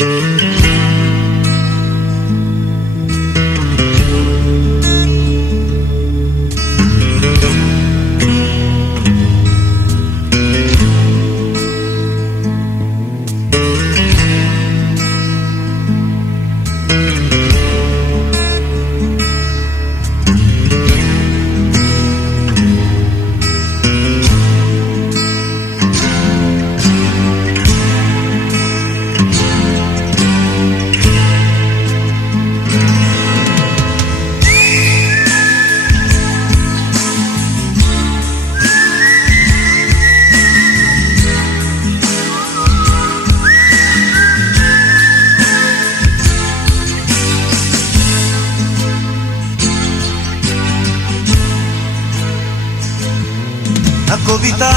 Música কবিতা।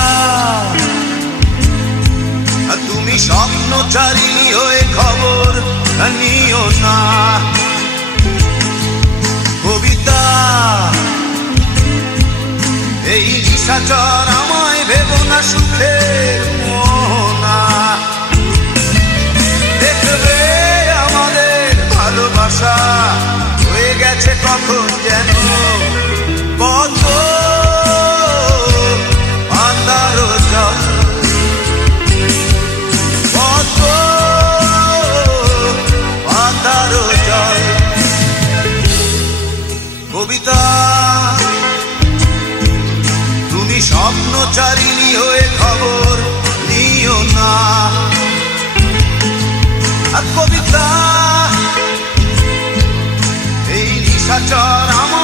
তুমি স্বপ্ন চারিণী হয়ে খবর নিও না। কবিতা, এই নিশাচর আমায় ভেব না সুখের মোহনা দেখবে আমাদের ভালোবাসা হয়ে গেছে কখন যেন। স্বপ্ন হয়ে খবর নিও না। কবিতা এই নিশাচর আমায়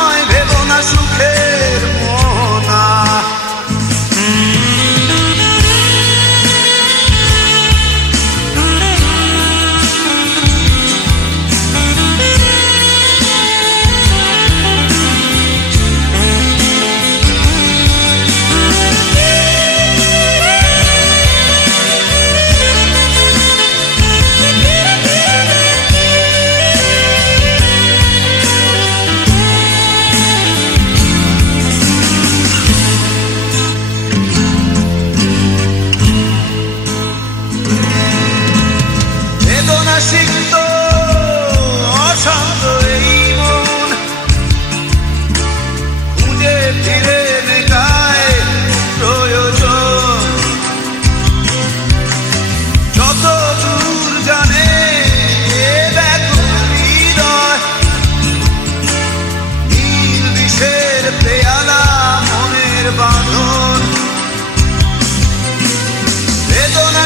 সিক্ত অশান্ত এই মন। খুঁজে ফিরে মেটায় প্রয়োজন। যত দূর জানে নীল বিষের পেয়ালা মনের বাঁধন। বেদনা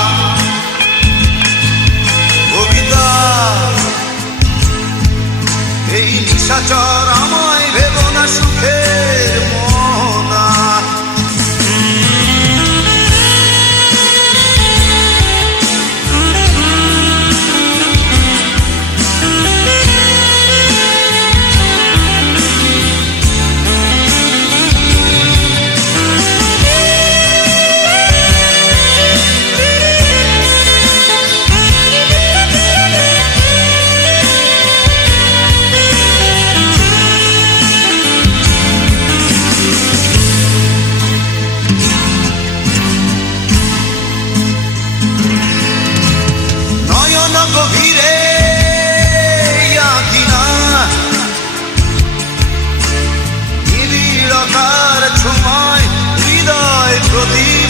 এই ঘন গভীরে নিবিড়তার ছুমায় হৃদয় প্রদীপ।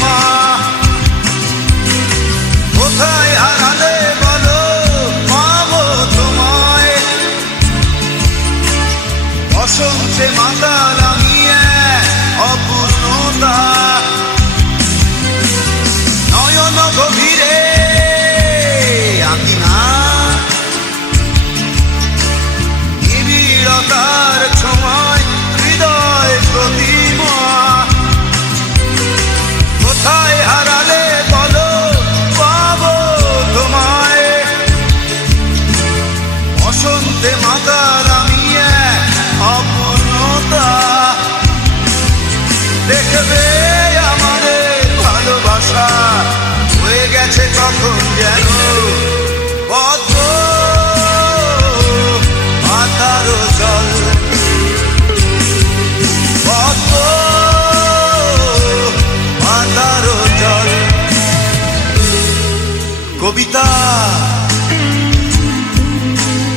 সীতা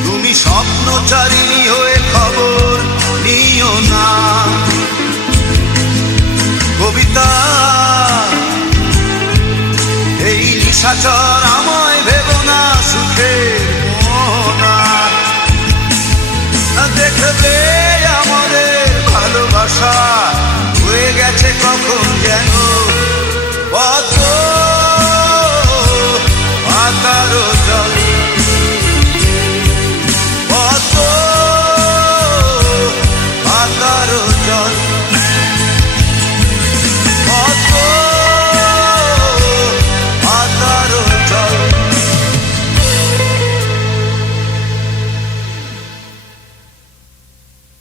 তুমি স্বপ্নচারিণী হয়ে খবর নিও না। কবিতা, এই নিশাচর আমায় ভেব না সুখে দেখবে আমাদের ভালোবাসা হয়ে গেছে কখন যেন।